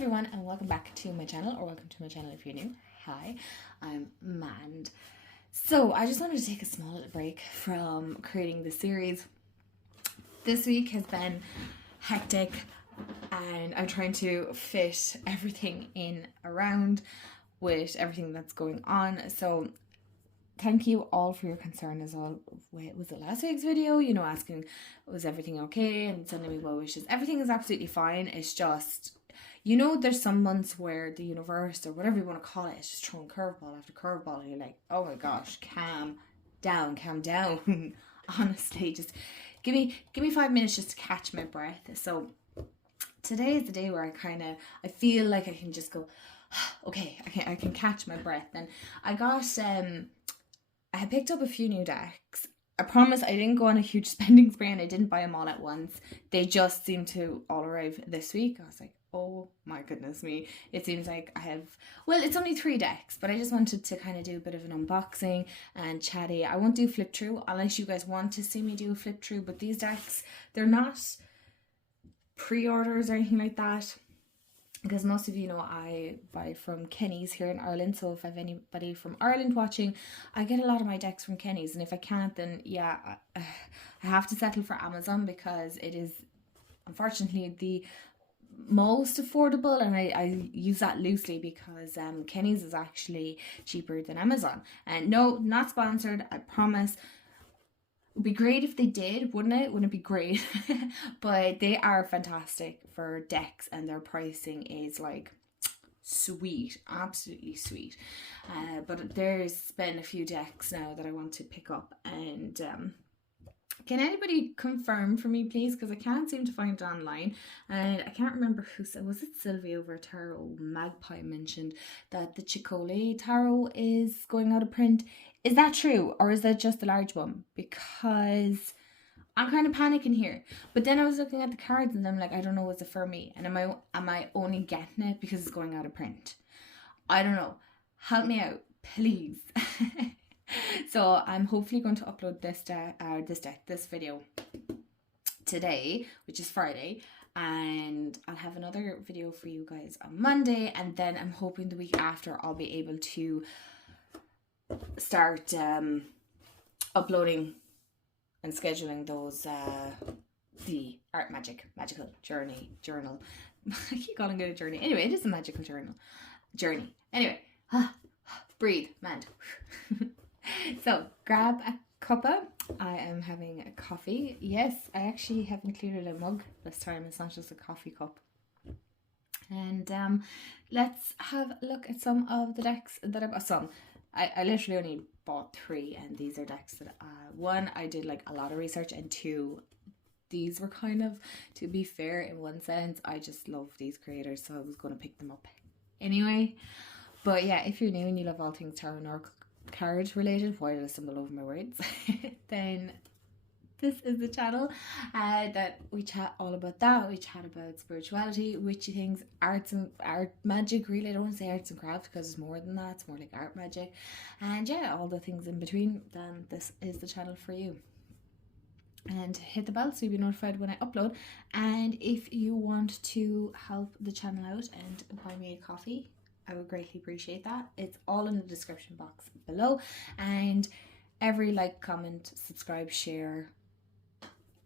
everyone, and welcome back to my channel, or welcome to my channel if you're new. Hi, I'm Mand. So I just wanted to take a small little break from creating the series. This week has been hectic and I'm trying to fit everything in around with everything that's going on. So thank you all for your concern as well. Was it last week's video? You know, asking was everything okay and sending me well wishes. Everything is absolutely fine. It's just, you know, there's some months where the universe or whatever you want to call it is just throwing curveball after curveball, and you're like, oh my gosh, calm down. Honestly, just give me 5 minutes just to catch my breath. So today is the day where I feel like I can just go, okay, I can catch my breath. And I got I had picked up a few new decks. I promise I didn't go on a huge spending spree and I didn't buy them all at once. They just seemed to all arrive this week. I was like, oh my goodness me. It seems like I have, well, it's only 3 decks, but I just wanted to kind of do a bit of an unboxing and chatty. I won't do flip through unless you guys want to see me do a flip through, but these decks, they're not pre-orders or anything like that. Because most of you know I buy from Kenny's here in Ireland, so if I have anybody from Ireland watching, I get a lot of my decks from Kenny's, and if I can't, then yeah, I have to settle for Amazon because it is unfortunately the most affordable, and I use that loosely because Kenny's is actually cheaper than Amazon. And no, not sponsored, I promise. It would be great if they did, wouldn't it? Wouldn't it be great? But they are fantastic for decks and their pricing is like sweet, absolutely sweet. But there's been a few decks now that I want to pick up, and can anybody confirm for me please, because I can't seem to find it online, and I can't remember who said, was it Sylvia over Tarot Magpie mentioned that the Chicole Tarot is going out of print. Is that true, or is that just the large one? Because I'm kind of panicking here. But then I was looking at the cards and I'm like, I don't know, is it for me? And am I only getting it because it's going out of print? I don't know. Help me out, please. So I'm hopefully going to upload this video today, which is Friday, and I'll have another video for you guys on Monday, and then I'm hoping the week after I'll be able to start uploading and scheduling those the art magical journal. I keep calling it a journey. Anyway, it is a magical journey. Anyway, breathe, man. So grab a cuppa. I am having a coffee. Yes, I actually have included a mug this time. It's not just a coffee cup. And let's have a look at some of the decks that I bought. I literally only bought 3, and these are decks that one, I did like a lot of research, and 2, these were kind of, to be fair, in one sense, I just love these creators, so I was going to pick them up anyway. But yeah, if you're new and you love all things tarot and oracle card related, why did I stumble over my words? Then this is the channel that we chat all about that. We chat about spirituality, witchy things, art magic, really. I don't want to say arts and crafts because it's more than that. It's more like art magic, and yeah, all the things in between. Then this is the channel for you. And hit the bell so you'll be notified when I upload. And if you want to help the channel out and buy me a coffee, I would greatly appreciate that. It's all in the description box below, and every like, comment, subscribe, share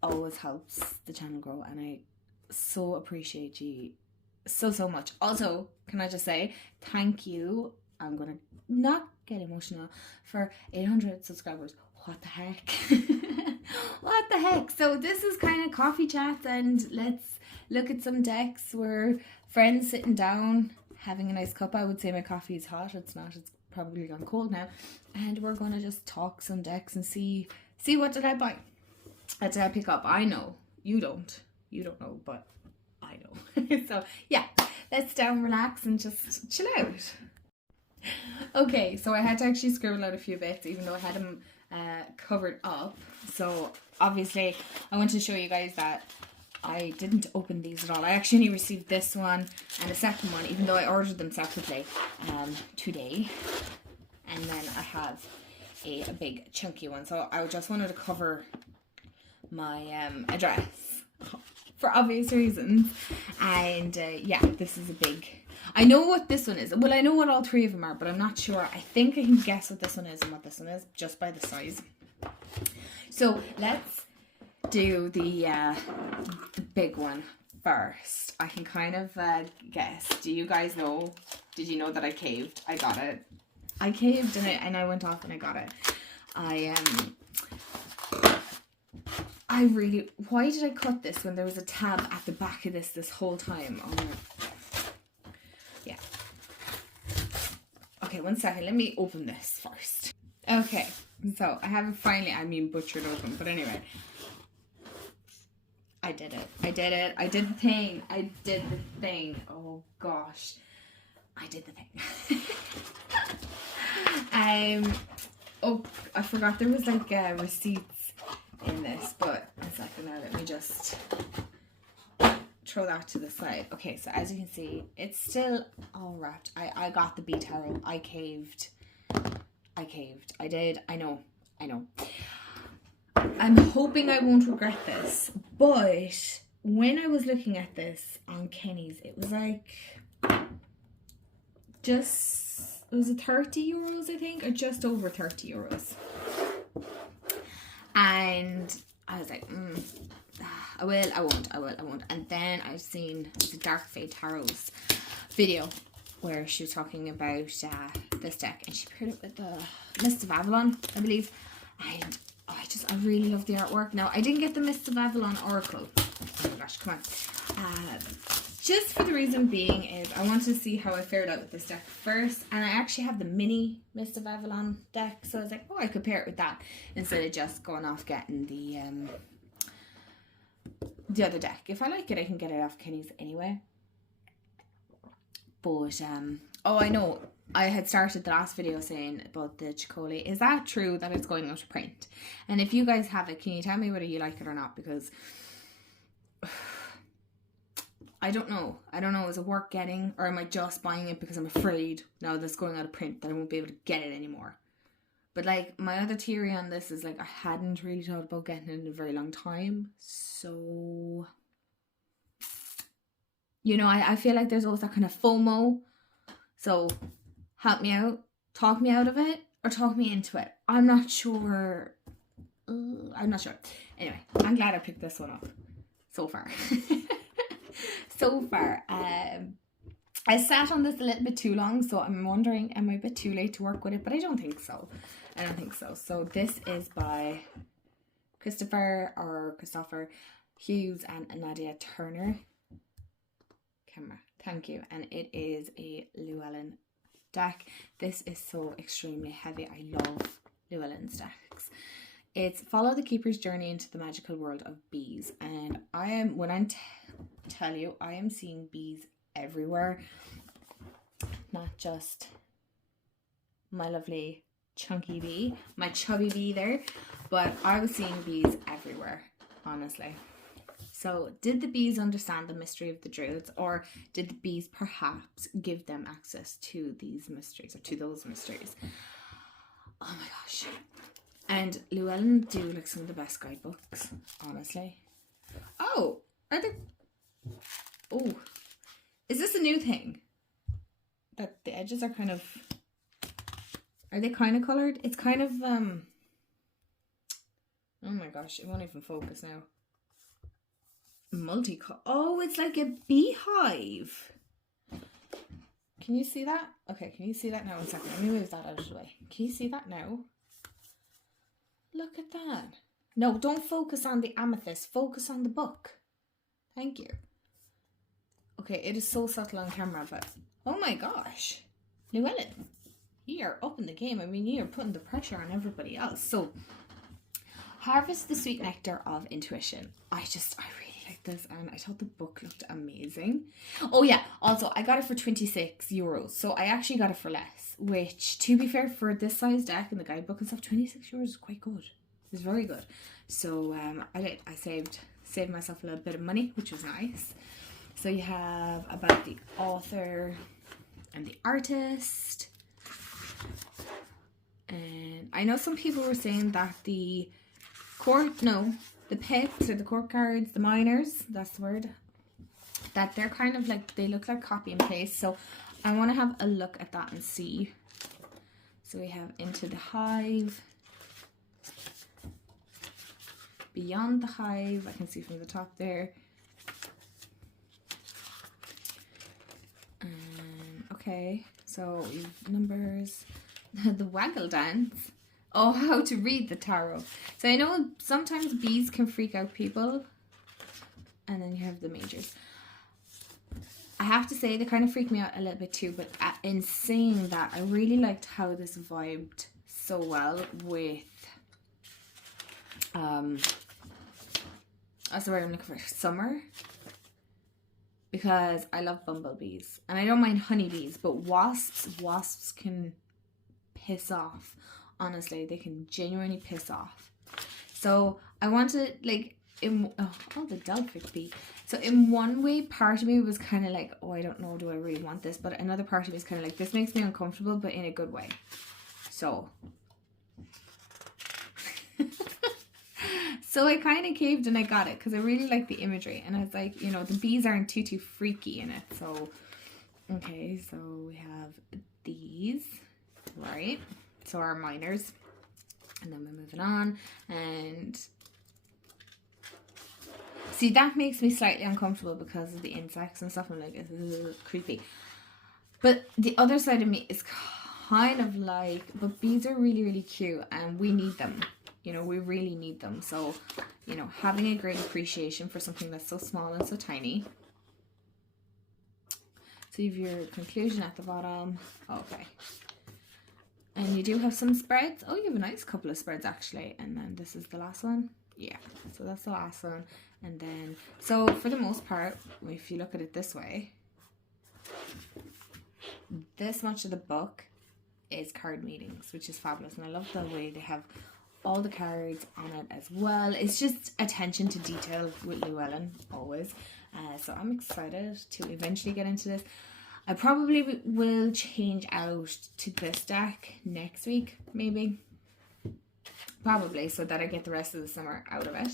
always helps the channel grow, and I so appreciate you so much. Also, can I just say thank you, I'm gonna not get emotional, for 800 subscribers. What the heck? What the heck? So this is kind of coffee chats, and let's look at some decks. We're friends sitting down having a nice cup. I would say my coffee is hot. It's not, it's probably gone cold now, and we're gonna just talk some decks and see what did I buy. What did I pick up? I know. You don't know, but I know. So yeah, let's down, relax, and just chill out. Okay, so I had to actually scribble out a few bits, even though I had them covered up. So obviously I want to show you guys that I didn't open these at all. I actually only received this one and the second one, even though I ordered them separately today. And then I have a big chunky one. So I just wanted to cover my address for obvious reasons. And yeah, this is a big... I know what this one is. Well, I know what all three of them are, but I'm not sure. I think I can guess what this one is and what this one is just by the size. So let's do the big one first. I can kind of guess. Do you guys know? Did you know that I caved? I got it. I caved and I went off and I got it. I really... Why did I cut this when there was a tab at the back of this whole time? Oh my... Yeah. Okay, 1 second. Let me open this first. Okay, so I haven't finally, butchered open, but anyway. I did it. I did it. I did the thing. I did the thing. Oh gosh. I did the thing. Oh, I forgot there was like receipts in this, but 1 second now, let me just throw that to the side. Okay, so as you can see, it's still all wrapped. I got the bee towel. I caved. I did. I know. I'm hoping I won't regret this, but when I was looking at this on Kenny's, it was like was it 30 euros, I think, or just over 30 euros. And I was like, I won't. And then I've seen the Dark Fade Tarot's video where she was talking about this deck, and she paired it with the Mist of Avalon, I believe. And I really love the artwork. Now, I didn't get the Mist of Avalon Oracle. Oh my gosh, come on. Just for the reason being is I wanted to see how I fared out with this deck first. And I actually have the mini Mist of Avalon deck. So I was like, oh, I could pair it with that instead of just going off getting the other deck. If I like it, I can get it off Kenny's anyway. But, oh, I know. I had started the last video saying about the Chicoli. Is that true that it's going out of print? And if you guys have it, can you tell me whether you like it or not? Because I don't know. Is it worth getting? Or am I just buying it because I'm afraid now that it's going out of print that I won't be able to get it anymore? But like, my other theory on this is like, I hadn't really thought about getting it in a very long time. So, you know, I feel like there's always that kind of FOMO. So help me out, talk me out of it, or talk me into it. I'm not sure. Anyway, I'm glad I picked this one up so far. I sat on this a little bit too long, so I'm wondering, am I a bit too late to work with it? But I don't think so. So this is by Christopher Hughes and Nadia Turner. Camera, thank you. And it is a Llewellyn deck. This is so extremely heavy. I love Llewellyn's decks. It's follow the keeper's journey into the magical world of bees, and I am seeing bees everywhere, not just my lovely chunky bee, my chubby bee there, but I was seeing bees everywhere, honestly. So did the bees understand the mystery of the druids, or did the bees perhaps give them access to these mysteries, or to those mysteries? Oh my gosh. And Llewellyn do like some of the best guidebooks, honestly. Oh, are there... Oh, is this a new thing? That the edges are kind of... Are they kind of coloured? It's kind of... Oh my gosh, it won't even focus now. Oh, it's like a beehive. Can you see that? Okay, can you see that now? 1 second, let me move that out of the way. Can you see that now? Look at that. No, don't focus on the amethyst. Focus on the book. Thank you. Okay, it is so subtle on camera, but... Oh my gosh. Llewellyn, you are up in the game. I mean, you are putting the pressure on everybody else. So, harvest the sweet nectar of intuition. I really like this, and I thought the book looked amazing. Oh yeah, also, I got it for 26 euros. So, I actually got it for less, which, to be fair, for this size deck and the guidebook and stuff, 26 euros is quite good. It's very good. So, I saved myself a little bit of money, which was nice. So you have about the author and the artist. And I know some people were saying that the the pips or the court cards, the minors, that's the word, that they're kind of like, they look like copy and paste. So I want to have a look at that and see. So we have Into the Hive, Beyond the Hive, I can see from the top there. Okay, so we've numbers, the Waggle Dance. Oh, how to read the tarot. So I know sometimes bees can freak out people. And then you have the majors. I have to say they kind of freak me out a little bit too, but in saying that, I really liked how this vibed so well with that's the word I'm looking for, summer. Because I love bumblebees. And I don't mind honeybees, but wasps can piss off. Honestly, they can genuinely piss off. So I wanted, like, the Delphic bee. So in one way, part of me was kind of like, oh, I don't know, do I really want this? But another part of me is kind of like, this makes me uncomfortable, but in a good way. So so I kind of caved and I got it because I really like the imagery. And I was like, you know, the bees aren't too freaky in it. So, okay, so we have these, right? So our minors. And then we're moving on. And see, that makes me slightly uncomfortable because of the insects and stuff. I'm like, it's creepy. But the other side of me is kind of like, but bees are really, really cute and we need them. You know, we really need them. So, you know, having a great appreciation for something that's so small and so tiny. So you have your conclusion at the bottom. Okay. And you do have some spreads. Oh, you have a nice couple of spreads actually. And then this is the last one. Yeah, so that's the last one. And then, so for the most part, if you look at it this way, this much of the book is card meetings, which is fabulous. And I love the way they have all the cards on it as well. It's just attention to detail with Llewellyn, always. So I'm excited to eventually get into this. I probably will change out to this deck next week, maybe. Probably, so that I get the rest of the summer out of it.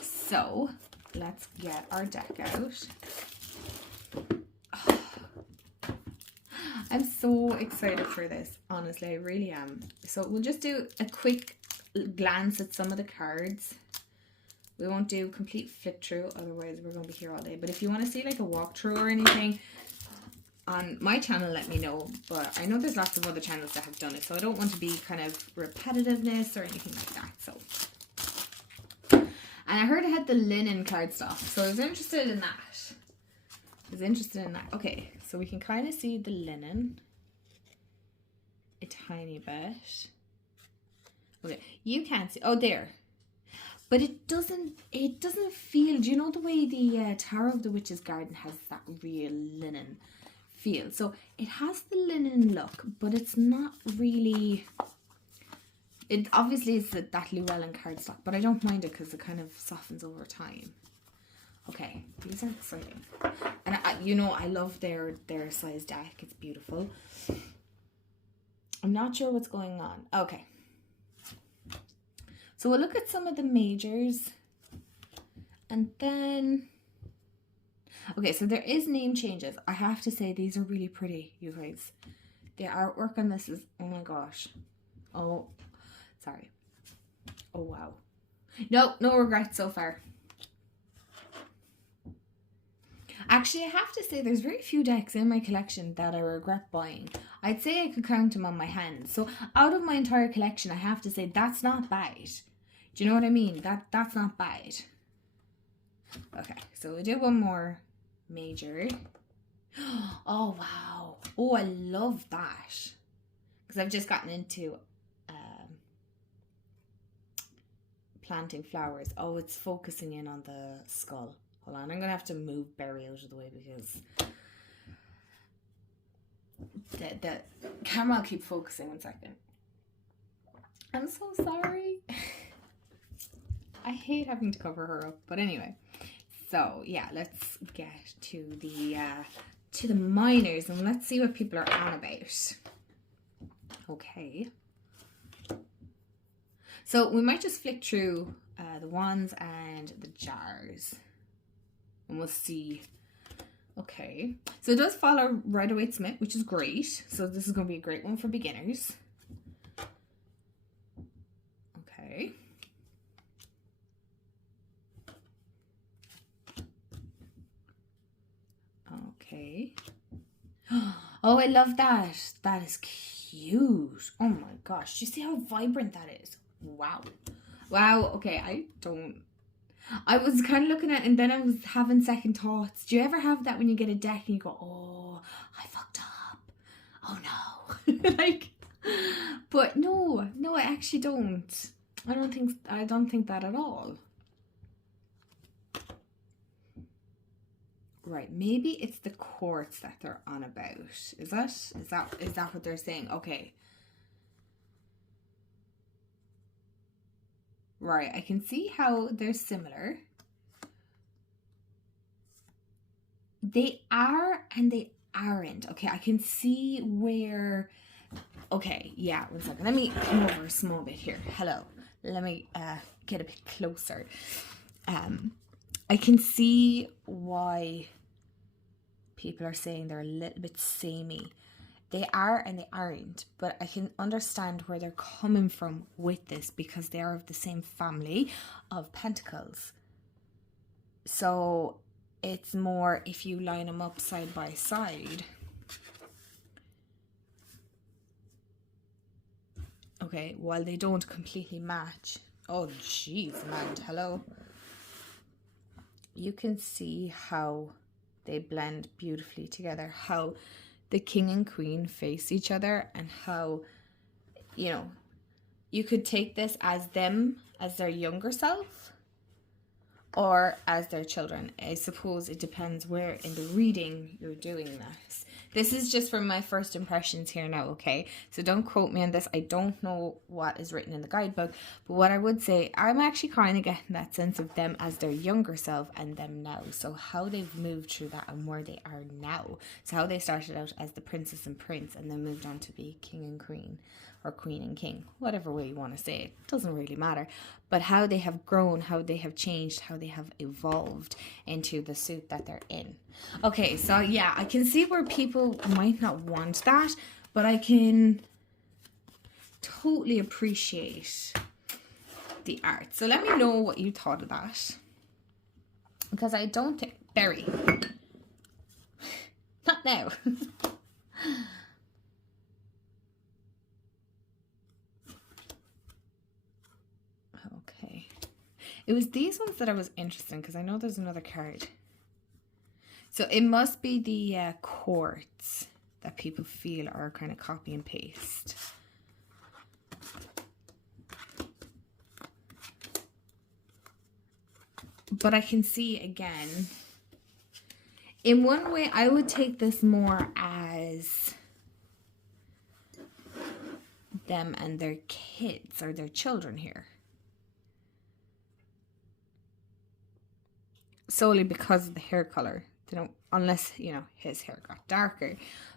So let's get our deck out. Oh, I'm so excited for this. Honestly, I really am. So we'll just do a quick glance at some of the cards. We won't do complete flip through, otherwise we're going to be here all day. But if you want to see like a walkthrough or anything on my channel, let me know. But I know there's lots of other channels that have done it, so I don't want to be kind of repetitiveness or anything like that. So, and I heard I had the linen card stuff, so I was interested in that. Okay, so we can kind of see the linen a tiny bit. Okay, you can't see. Oh, there. But it doesn't feel, do you know the way the Tower of the Witch's Garden has that real linen feel? So it has the linen look, but it's not really, it obviously is that Llewellyn cardstock, but I don't mind it because it kind of softens over time. Okay, these are exciting. And you know, I love their size deck. It's beautiful. I'm not sure what's going on. Okay. So we'll look at some of the majors. And then, okay, so there is name changes. I have to say these are really pretty, you guys. The artwork on this is, oh my gosh. Oh, sorry. Oh, wow. No regrets so far. Actually, I have to say there's very few decks in my collection that I regret buying. I'd say I could count them on my hands. So out of my entire collection, I have to say that's not bad. Do you know what I mean? That's not bad. Okay, so we'll do one more major. Oh, wow. Oh, I love that. Because I've just gotten into planting flowers. Oh, it's focusing in on the skull. Hold on, I'm going to have to move Berry out of the way because the camera will keep focusing. 1 second. I'm so sorry. I hate having to cover her up, but anyway. So yeah, let's get to the minors and let's see what people are on about. Okay. So we might just flick through the wands and the jars. And we'll see. Okay, so it does follow Rider-Waite-Smith, which is great. So this is going to be a great one for beginners. Okay. Okay. Oh, I love that. That is cute. Oh my gosh. Do you see how vibrant that is? Wow. Wow. Okay, I was kind of looking at it and then I was having second thoughts. Do you ever have that when you get a deck and you go, oh, I fucked up. Oh no. Like, but no, I actually don't. I don't think that at all. Right, maybe it's the quartz that they're on about. Is that what they're saying? Okay. Right, I can see how they're similar. They are and they aren't. Okay, I can see where... Okay, yeah, 1 second. Let me come over a small bit here. Hello. Let me get a bit closer. I can see why people are saying they're a little bit samey. They are and they aren't, but I can understand where they're coming from with this because they are of the same family of pentacles. So it's more if you line them up side by side. Okay, while they don't completely match. Oh, jeez, man, hello. You can see how they blend beautifully together, how the king and queen face each other, and how, you know, you could take this as them, as their younger self, or as their children. I suppose it depends where in the reading you're doing this. This is just from my first impressions here now, okay? So don't quote me on this. I don't know what is written in the guidebook, but what I would say, I'm actually kind of getting that sense of them as their younger self and them now. So how they've moved through that and where they are now. So how they started out as the princess and prince and then moved on to be king and queen, or queen and king, whatever way you want to say it, doesn't really matter. But how they have grown, how they have changed, how they have evolved into the suit that they're in. Okay, so yeah, I can see where people might not want that, but I can totally appreciate the art. So let me know what you thought of that, because I don't think, Berry, not now. It was these ones that I was interested in because I know there's another card. So it must be the quartz that people feel are kind of copy and paste. But I can see again, in one way I would take this more as them and their kids or their children here. Solely because of the hair color. They don't, unless, you know, his hair got darker.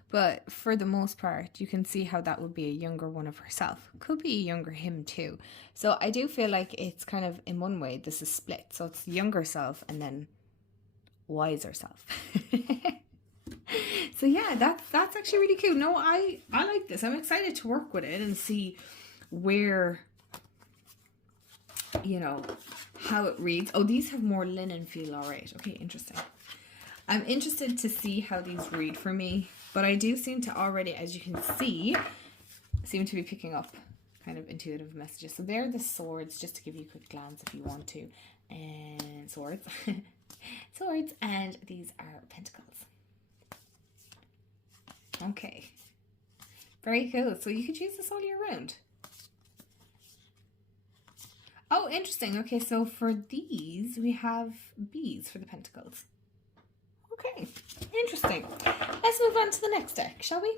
But for the most part, you can see how that would be a younger one of herself. Could be a younger him too. So I do feel like it's kind of, in one way, this is split. So it's younger self and then wiser self. So yeah, that's actually really cool. No, I like this. I'm excited to work with it and see where, you know, how it reads. Oh, these have more linen feel, all right. Okay, interesting. I'm interested to see how these read for me, but I do seem to already, as you can see, seem to be picking up kind of intuitive messages. So they're the swords, just to give you a quick glance if you want to. And swords. Swords, and these are pentacles. Okay. Very cool. So you could use this all year round. Oh, interesting. Okay, so for these, we have bees for the pentacles. Okay, interesting. Let's move on to the next deck, shall we?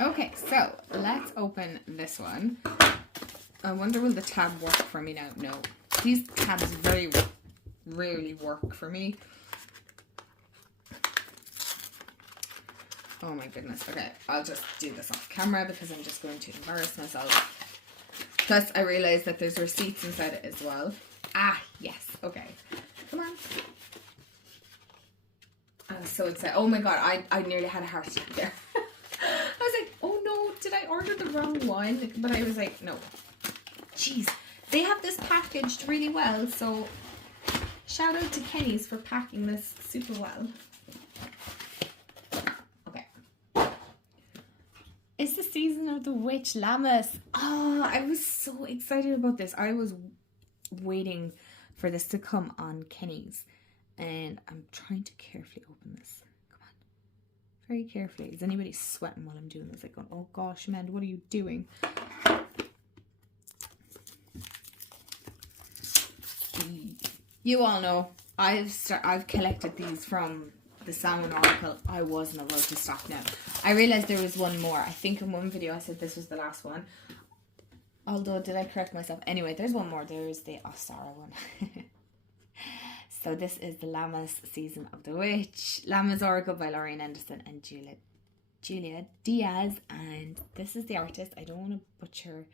Okay, so let's open this one. I wonder will the tab work for me now? No. These tabs very rarely work for me. Oh my goodness. Okay, I'll just do this off camera because I'm just going to embarrass myself. Plus, I realised that there's receipts inside it as well. Ah, yes. Okay. Come on. I was so excited. Oh my god, I nearly had a heart attack there. I was like, oh no, did I order the wrong one? But I was like, no. Jeez. They have this packaged really well, so shout out to Kenny's for packing this super well. Okay. It's the season of the witch lammas. Oh, I was so excited about this. I was waiting for this to come on Kenny's. And I'm trying to carefully open this. Come on. Very carefully. Is anybody sweating while I'm doing this? Like going, oh gosh, man, what are you doing? You all know I've collected these from the Salmon Oracle. I wasn't allowed to stop now. I realized there was one more. I think in one video I said this was the last one. Although, did I correct myself? Anyway, there's one more. There's the Ostara one. So this is the Lammas Season of the Witch. Lammas Oracle by Lauren Anderson and Julia Diaz. And this is the artist. I don't want to butcher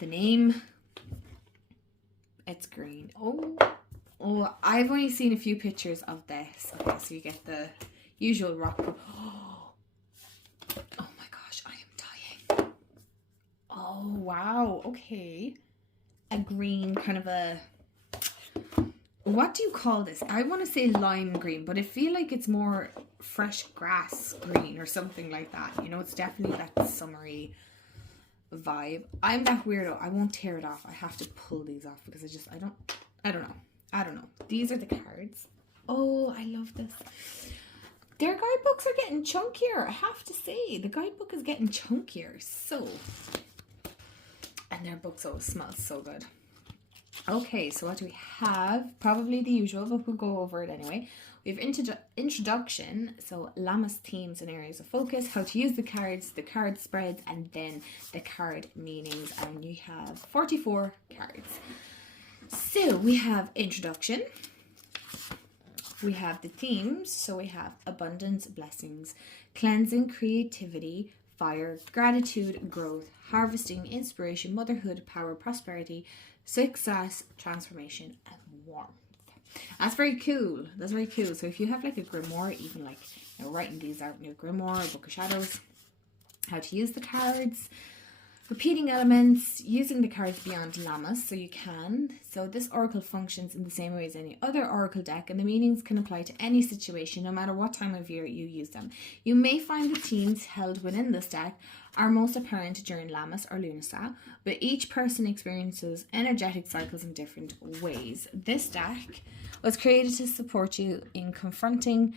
the name. It's green. Oh, I've only seen a few pictures of this. Okay, so you get the usual rock. Oh my gosh, I am dying. Oh, wow. Okay. A green, kind of a... What do you call this? I want to say lime green, but I feel like it's more fresh grass green or something like that. You know, it's definitely that summery vibe. I'm that weirdo. I won't tear it off. I have to pull these off because I don't know. These are the cards. Oh, I love this. Their guidebooks are getting chunkier. I have to say, the guidebook is getting chunkier. So, and their books always smell so good. Okay, so what do we have? Probably the usual, but we'll go over it anyway. We have introduction, so Lammas themes and areas of focus, how to use the cards, the card spreads, and then the card meanings. And you have 44 cards. So we have introduction. We have the themes, so we have abundance, blessings, cleansing, creativity, fire, gratitude, growth, harvesting, inspiration, motherhood, power, prosperity, success, transformation, and warmth. That's very cool. That's very cool. So if you have like a grimoire, even like, you know, writing these out in your grimoire, book of shadows, how to use the cards, repeating elements, using the cards beyond Lammas, so you can. So this oracle functions in the same way as any other oracle deck, and the meanings can apply to any situation, no matter what time of year you use them. You may find the themes held within this deck are most apparent during Lammas or Lunasa, but each person experiences energetic cycles in different ways. This deck was created to support you in confronting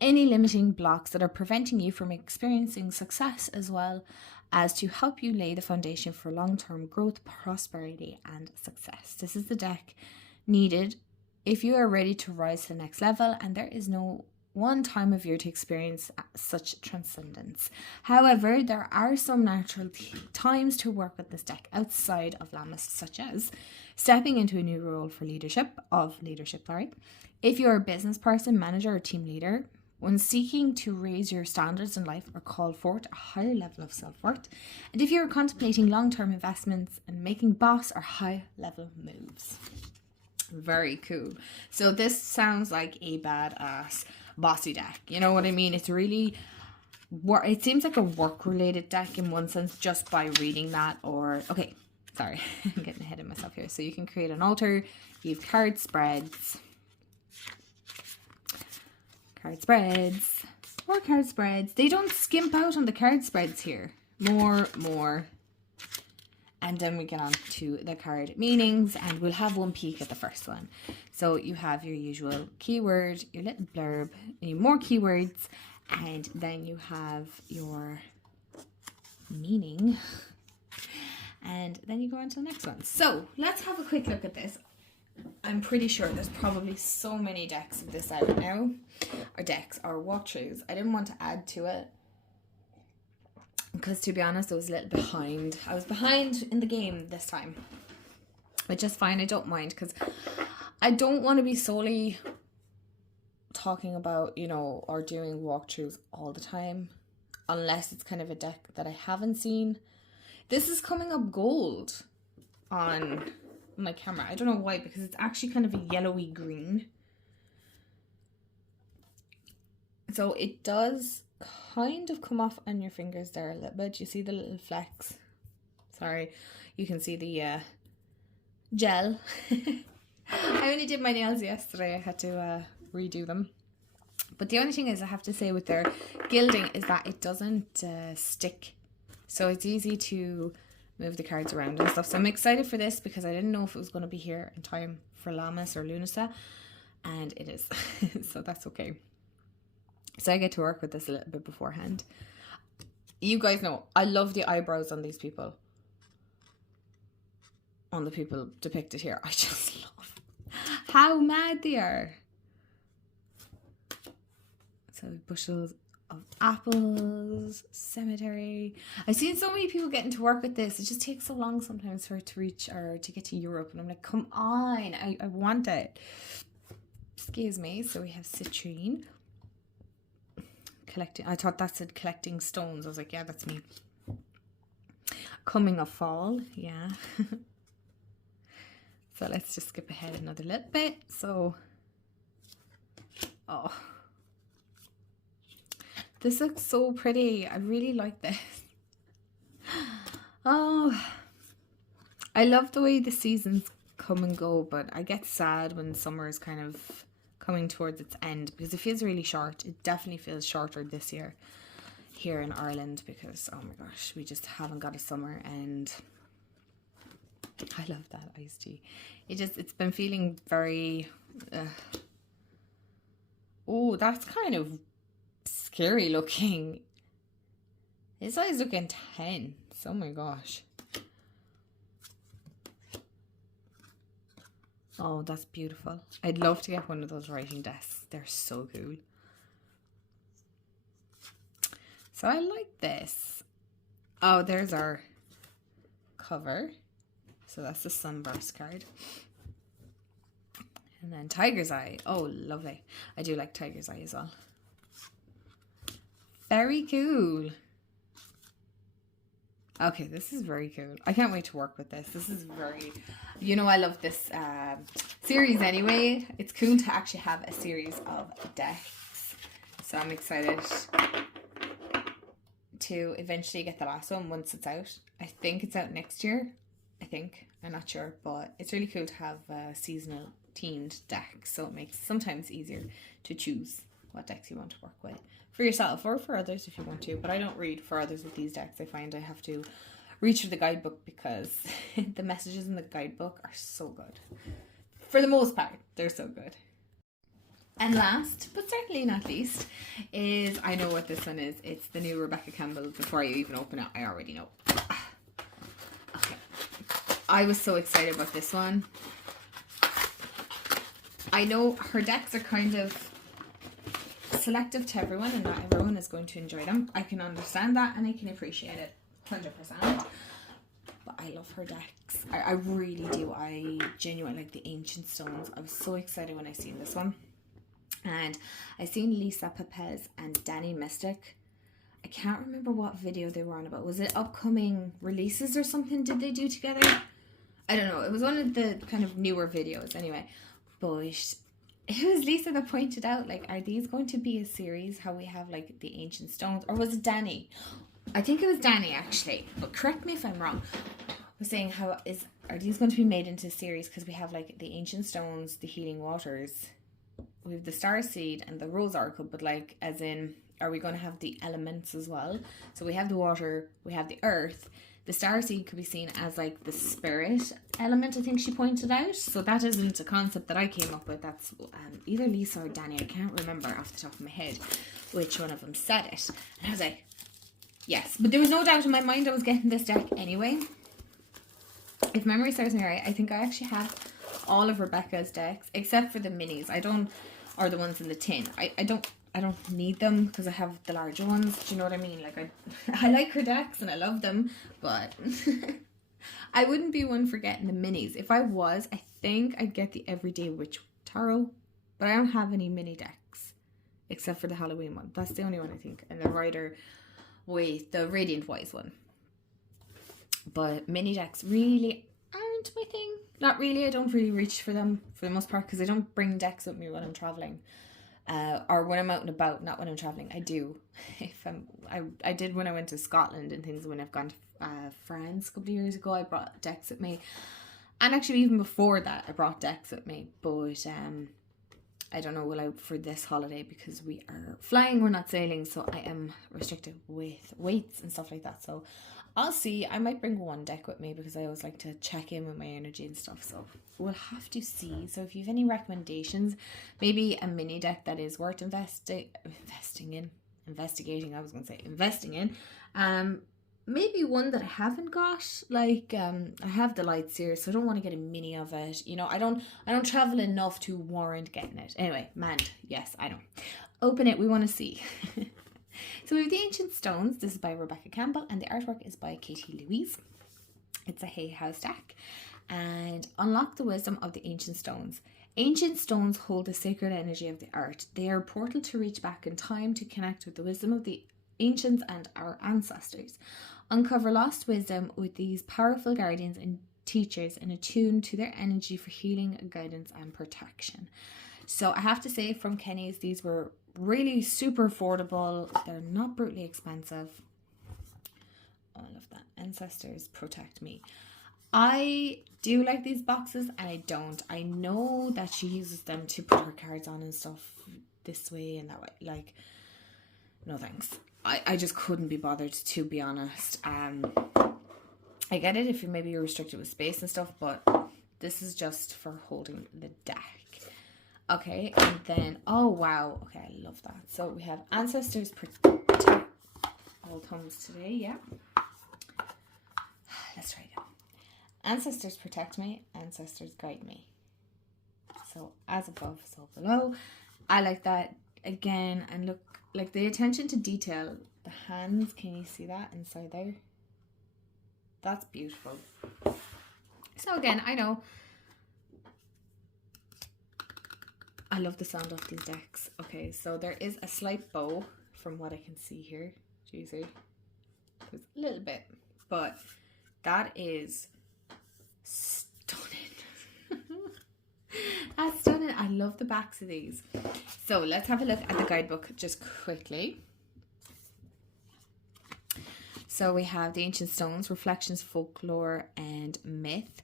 any limiting blocks that are preventing you from experiencing success, as well as to help you lay the foundation for long-term growth, prosperity, and success. This is the deck needed if you are ready to rise to the next level, and there is no one time of year to experience such transcendence. However, there are some natural times to work with this deck outside of Lammas, such as stepping into a new role for leadership. If you're a business person, manager, or team leader, when seeking to raise your standards in life or call forth a higher level of self-worth, and if you're contemplating long-term investments and making boss or high-level moves. Very cool. So this sounds like a badass bossy deck. You know what I mean? It's really, it seems like a work-related deck in one sense just by reading that. Or, okay, sorry, I'm getting ahead of myself here. So you can create an altar, you have card spreads, more card spreads. They don't skimp out on the card spreads here. More. And then we get on to the card meanings, and we'll have one peek at the first one. So you have your usual keyword, your little blurb, and you more keywords, and then you have your meaning. And then you go on to the next one. So let's have a quick look at this. I'm pretty sure there's probably so many decks of this out now, or decks or walkthroughs. I didn't want to add to it because, to be honest, I was a little behind. I was behind in the game this time, which is fine. I don't mind because I don't want to be solely talking about, you know, or doing walkthroughs all the time, unless it's kind of a deck that I haven't seen. This is coming up gold on my camera. I don't know why, because it's actually kind of a yellowy green. So it does kind of come off on your fingers there a little bit. You see the little flecks. Sorry, you can see the gel. I only did my nails yesterday. I had to redo them. But the only thing is, I have to say with their gilding is that it doesn't stick. So it's easy to move the cards around and stuff. So I'm excited for this because I didn't know if it was going to be here in time for Lammas or Lunasa. And it is. So that's okay. So I get to work with this a little bit beforehand. You guys know, I love the eyebrows on these people. On the people depicted here. I just love how mad they are. So bushels of apples, cemetery. I've seen so many people getting to work with this. It just takes so long sometimes for it to reach or to get to Europe. And I'm like, come on, I want it. Excuse me. So we have citrine. Collecting. I thought that said collecting stones. I was like, yeah, that's me. Coming of fall. Yeah. So let's just skip ahead another little bit. So, oh. This looks so pretty. I really like this. Oh, I love the way the seasons come and go, but I get sad when summer is kind of coming towards its end because it feels really short. It definitely feels shorter this year here in Ireland because, oh my gosh, we just haven't got a summer, and I love that iced tea. It's been feeling very, oh, that's kind of scary looking. This eye's looking tense. Oh my gosh. Oh, that's beautiful. I'd love to get one of those writing desks. They're so cool. So I like this. Oh, there's our cover. So that's the sunburst card. And then Tiger's Eye. Oh, lovely. I do like Tiger's Eye as well. Very cool. Okay, this is very cool. I can't wait to work with this. This is very, you know, I love this series anyway. It's cool to actually have a series of decks. So I'm excited to eventually get the last one once it's out. I think it's out next year. I'm not sure, but it's really cool to have seasonal themed decks. So it makes it sometimes easier to choose what decks you want to work with. For yourself or for others if you want to, but I don't read for others with these decks. I find I have to reach for the guidebook because the messages in the guidebook are so good. For the most part, they're so good. And last, but certainly not least, is, I know what this one is. It's the new Rebecca Campbell. Before you even open it, I already know. Okay. I was so excited about this one. I know her decks are kind of selective to everyone and not everyone is going to enjoy them. I can understand that and I can appreciate it 100%. But I love her decks. I really do. I genuinely like the ancient stones. I was so excited when I seen this one. And I seen Lisa Pepez and Danny Mystic. I can't remember what video they were on about. Was it upcoming releases or something did they do together? I don't know. It was one of the kind of newer videos anyway. But it was Lisa that pointed out, like, are these going to be a series how we have like the ancient stones, or was it Danny? I think it was Danny actually, but correct me if I'm wrong. Was saying are these going to be made into a series because we have like the ancient stones, the healing waters, we have the star seed and the rose oracle, but like as in, are we going to have the elements as well? So we have the water, we have the earth. The star seed could be seen as like the spirit element, I think she pointed out. So that isn't a concept that I came up with. That's either Lisa or Danny. I can't remember off the top of my head which one of them said it. And I was like, yes. But there was no doubt in my mind I was getting this deck anyway. If memory serves me right, I think I actually have all of Rebecca's decks except for the minis. Or the ones in the tin. I don't need them because I have the larger ones. Do you know what I mean? Like I like her decks and I love them, but I wouldn't be one for getting the minis. If I was, I think I'd get the Everyday Witch Tarot, but I don't have any mini decks except for the Halloween one. That's the only one I think, and the the Radiant Wise one. But mini decks, really, aren't my thing. Not really. I don't really reach for them for the most part because I don't bring decks with me when I'm traveling, or when I'm out and about. Not when I'm traveling. I do. If I did when I went to Scotland and things. When I've gone to France a couple of years ago, I brought decks with me, and actually even before that, I brought decks with me. But I don't know, will I for this holiday because we are flying, we're not sailing, so I am restricted with weights and stuff like that. So I'll see. I might bring one deck with me because I always like to check in with my energy and stuff. So we'll have to see. So if you have any recommendations, maybe a mini deck that is worth investing in. Maybe one that I haven't got, like I have the lights here, so I don't want to get a mini of it. You know, I don't travel enough to warrant getting it. Anyway, Mand, yes, I know. Open it, we want to see. So we have the Ancient Stones. This is by Rebecca Campbell, and the artwork is by Katie Louise. It's a Hay House deck, and unlock the wisdom of the Ancient Stones. Ancient stones hold the sacred energy of the art. They are a portal to reach back in time to connect with the wisdom of the ancients and our ancestors. Uncover lost wisdom with these powerful guardians and teachers and attune to their energy for healing, guidance, and protection. So I have to say, from Kenny's, these were really super affordable. They're not brutally expensive. Oh, I love that. Ancestors protect me. I do like these boxes and I don't. I know that she uses them to put her cards on and stuff this way and that way. Like, no thanks. I just couldn't be bothered, to be honest. I get it if you're restricted with space and stuff, but this is just for holding the deck. Okay, and then, oh wow, okay, I love that. So we have Ancestors Protect. All thumbs today, yeah. Let's try again. Ancestors protect me, ancestors guide me. So as above, so below. I like that. Again, and look, like the attention to detail, the hands, can you see that inside there? That's beautiful. So again, I know I love the sound of these decks. Okay, so there is a slight bow from what I can see here. Jeez, there's a little bit, but that is stunning. That's stunning. I love the backs of these. So let's have a look at the guidebook just quickly. So we have the Ancient Stones, Reflections, Folklore, and Myth.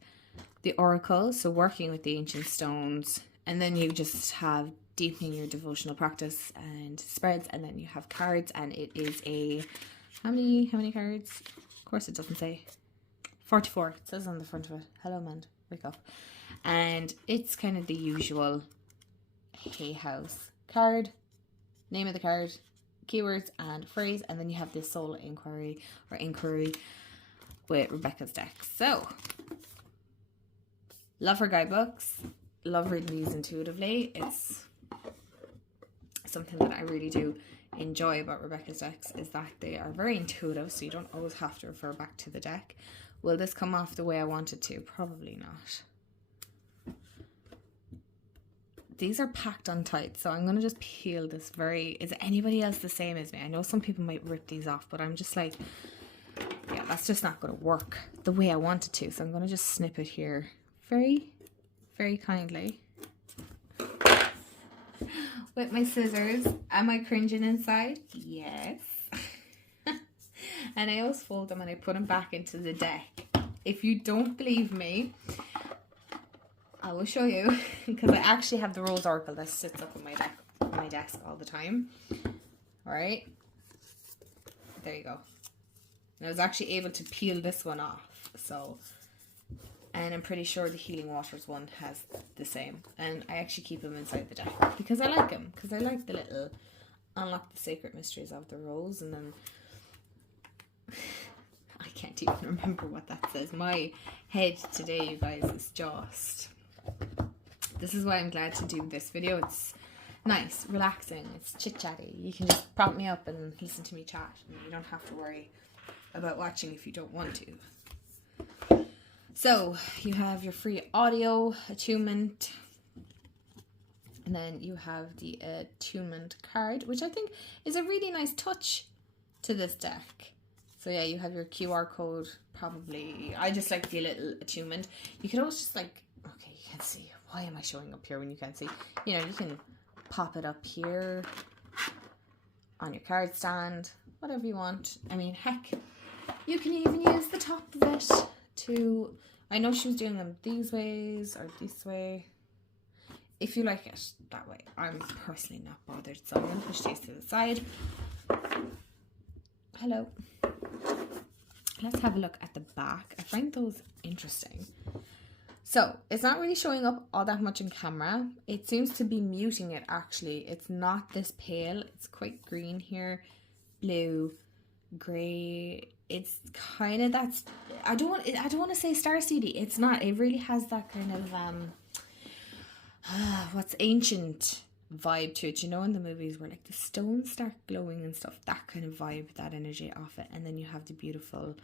The Oracle, so working with the Ancient Stones. And then you just have deepening your devotional practice and spreads. And then you have cards, and it is a... How many cards? Of course it doesn't say. 44. It says on the front of it. Hello, man. Wake up. And it's kind of the usual Hay House card. Name of the card. Keywords and phrase. And then you have this soul inquiry with Rebecca's deck. So, love her guidebooks. Love reading these intuitively. It's something that I really do enjoy about Rebecca's decks, is that they are very intuitive, so you don't always have to refer back to the deck. Will this come off the way I want it to? Probably not. These are packed on tight, so I'm going to just peel this very... Is anybody else the same as me? I know some people might rip these off, but I'm just like, yeah, that's just not going to work the way I want it to. So I'm going to just snip it here very, very kindly with my scissors. Am I cringing inside? Yes. And I always fold them and I put them back into the deck. If you don't believe me, I will show you, because I actually have the Rose Oracle that sits up on my desk all the time. Alright, there you go. And I was actually able to peel this one off, so, and I'm pretty sure the Healing Waters one has the same. And I actually keep them inside the deck because I like them, because I like the little unlock the sacred mysteries of the rose. And then I can't even remember what that says. My head today, you guys, is just... This is why I'm glad to do this video. It's nice, relaxing, it's chit-chatty. You can just prop me up and listen to me chat, and you don't have to worry about watching if you don't want to. So, you have your free audio attunement, and then you have the attunement card, which I think is a really nice touch to this deck. So yeah, you have your QR code. Probably, I just like the little attunement. You could always just like, okay, you can see. Why am I showing up here when you can't see? You know, you can pop it up here on your card stand, whatever you want. I mean, heck, you can even use the top of it to, I know she was doing them these ways or this way. If you like it that way. I'm personally not bothered, so I'm going to push these to the side. Hello. Let's have a look at the back. I find those interesting. So, it's not really showing up all that much in camera. It seems to be muting it, actually. It's not this pale. It's quite green here. Blue, grey. It's kind of that's... I don't want to say starseedy. It's not. It really has that kind of... what's ancient vibe to it. You know, in the movies where like the stones start glowing and stuff. That kind of vibe, that energy off it. And then you have the beautiful...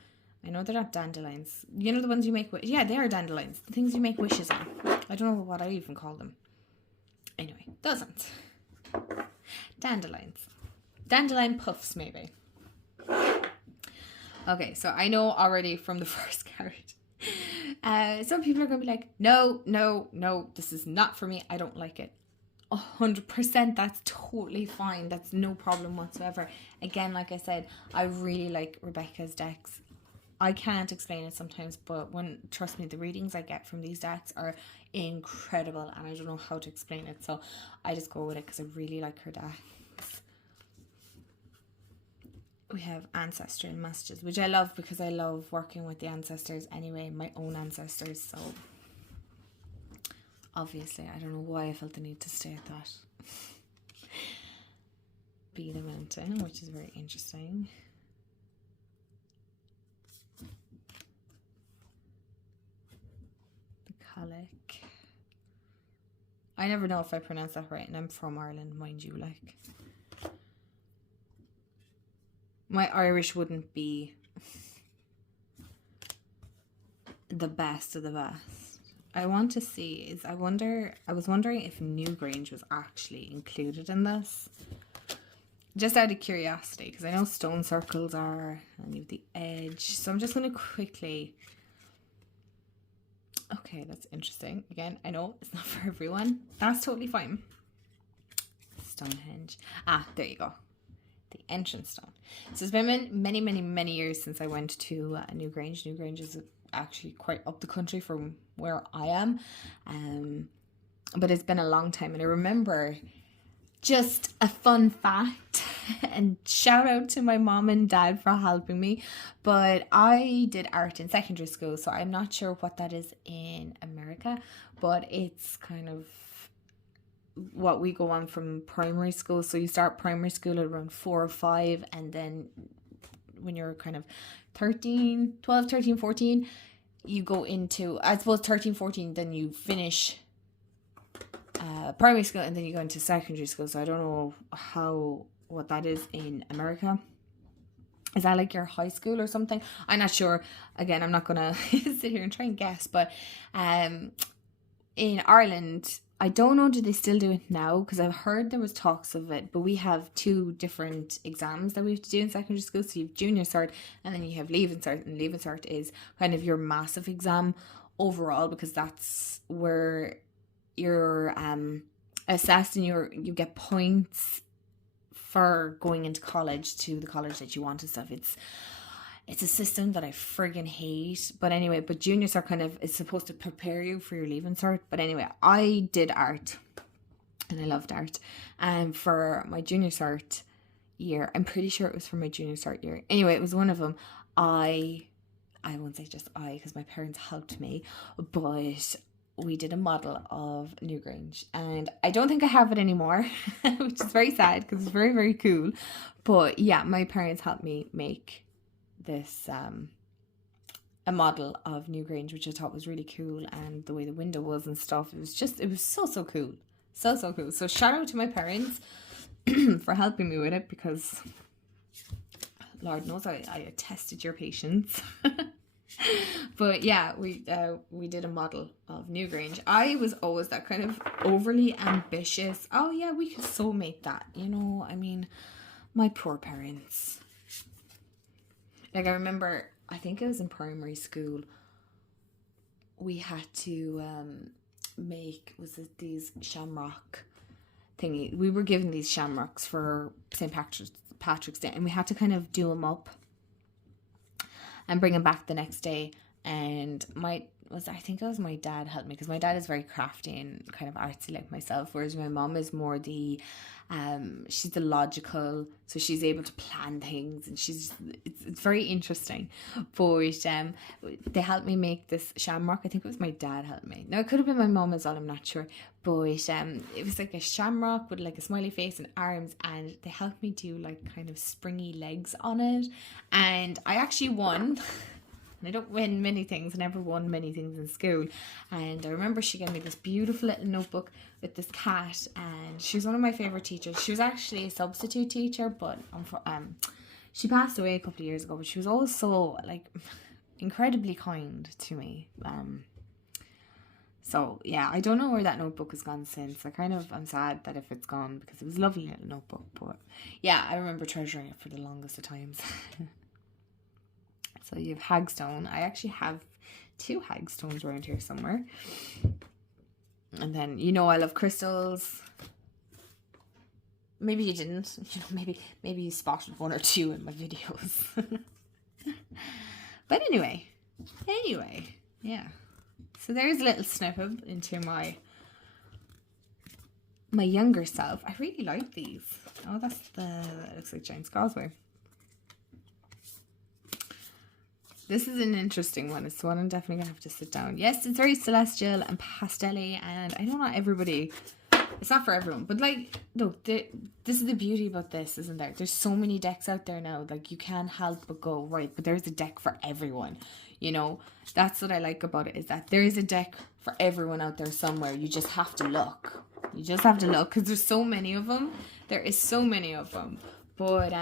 I know they're not dandelions. You know the ones you make... Yeah, they are dandelions. The things you make wishes on. I don't know what I even call them. Anyway, those ones. Dandelions. Dandelion puffs, maybe. Okay, so I know already from the first card. Some people are going to be like, no, this is not for me. I don't like it. 100%, that's totally fine. That's no problem whatsoever. Again, like I said, I really like Rebecca's decks. I can't explain it sometimes, but trust me, the readings I get from these decks are incredible, and I don't know how to explain it, so I just go with it because I really like her decks. We have ancestral messages, which I love because I love working with the ancestors anyway, my own ancestors, so obviously I don't know why I felt the need to state that. Be the mountain, which is very interesting. Calic. I never know if I pronounce that right, and I'm from Ireland, mind you, like. My Irish wouldn't be the best of the best. I want to see I was wondering if Newgrange was actually included in this. Just out of curiosity, because I know stone circles are, and you have the edge. So I'm just going to quickly... Okay, that's interesting. Again, I know it's not for everyone. That's totally fine. Stonehenge. Ah, there you go. The entrance stone. So it's been many years since I went to Newgrange. Newgrange is actually quite up the country from where I am. But it's been a long time. And I remember just a fun fact, and shout out to my mom and dad for helping me, but I did art in secondary school, so I'm not sure what that is in America, but it's kind of what we go on from primary school. So you start primary school at around 4 or 5, and then when you're kind of 13, 12, 13, 14, you go into, I suppose 13, 14, then you finish primary school, and then you go into secondary school. So I don't know what that is in America. Is that like your high school or something? I'm not sure. Again, I'm not gonna sit here and try and guess, but in Ireland, I don't know, do they still do it now? Because I've heard there was talks of it, but we have 2 different exams that we have to do in secondary school. So you have junior cert, and then you have leaving cert, and leaving cert is kind of your massive exam overall, because that's where you're assessed, and you get points for going into college, to the college that you want and stuff. It's a system that I friggin' hate. But anyway, but junior cert kind of is supposed to prepare you for your leaving cert. But anyway, I did art, and I loved art. And for my junior cert year, I'm pretty sure it was for my junior cert year. Anyway, it was one of them. I won't say just because my parents helped me, but we did a model of Newgrange, and I don't think I have it anymore, which is very sad because it's very, very cool. But yeah, my parents helped me make this a model of Newgrange, which I thought was really cool, and the way the window was and stuff, it was so cool, so cool. So shout out to my parents for helping me with it, because Lord knows I tested your patience. But yeah, we did a model of Newgrange. I was always that kind of overly ambitious. Oh yeah, we could soulmate that, you know. I mean, my poor parents. Like I remember, I think it was in primary school, we had to make, was it these shamrock thingy? We were given these shamrocks for St. Patrick's Day, and we had to kind of do them up and bring them back the next day. And I think it was my dad helped me, because my dad is very crafty and kind of artsy like myself, whereas my mom is more the she's the logical, so she's able to plan things, and it's very interesting. But they helped me make this shamrock. I think it was my dad helped me. Now it could have been my mom as well, I'm not sure. But it was like a shamrock with like a smiley face and arms, and they helped me do like kind of springy legs on it, and I actually won. And I don't win many things. I never won many things in school. And I remember she gave me this beautiful little notebook with this cat. And she was one of my favourite teachers. She was actually a substitute teacher, but she passed away a couple of years ago. But she was always so, like, incredibly kind to me. So, yeah, I don't know where that notebook has gone since. I'm sad that if it's gone, because it was a lovely little notebook. But, yeah, I remember treasuring it for the longest of times. So you have hagstone. I actually have 2 hagstones around here somewhere. And then, you know, I love crystals. Maybe you didn't. You know, maybe you spotted 1 or 2 in my videos. But anyway, yeah. So there's a little snippet into my younger self. I really like these. Oh, that looks like Giant's Causeway. This is an interesting one. It's one I'm definitely going to have to sit down. Yes, it's very celestial and pastel-y, and I know not everybody, it's not for everyone, but like, look, this is the beauty about this, isn't there? There's so many decks out there now, like you can't help but go, right, but there's a deck for everyone, you know? That's what I like about it, is that there is a deck for everyone out there somewhere. You just have to look. You just have to look, because there's so many of them. There is so many of them. But,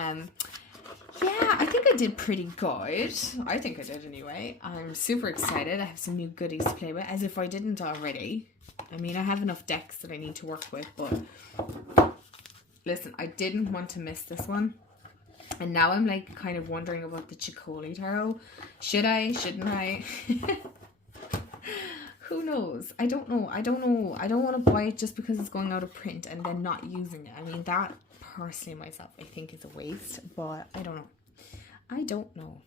yeah, I think I did pretty good. I think I did anyway. I'm super excited. I have some new goodies to play with, as if I didn't already. I mean, I have enough decks that I need to work with, but listen, I didn't want to miss this one. And now I'm like kind of wondering about the Chicoli Tarot. Should I? Shouldn't I? Who knows? I don't know. I don't want to buy it just because it's going out of print and then not using it. I mean, that personally myself I think is a waste, but I don't know.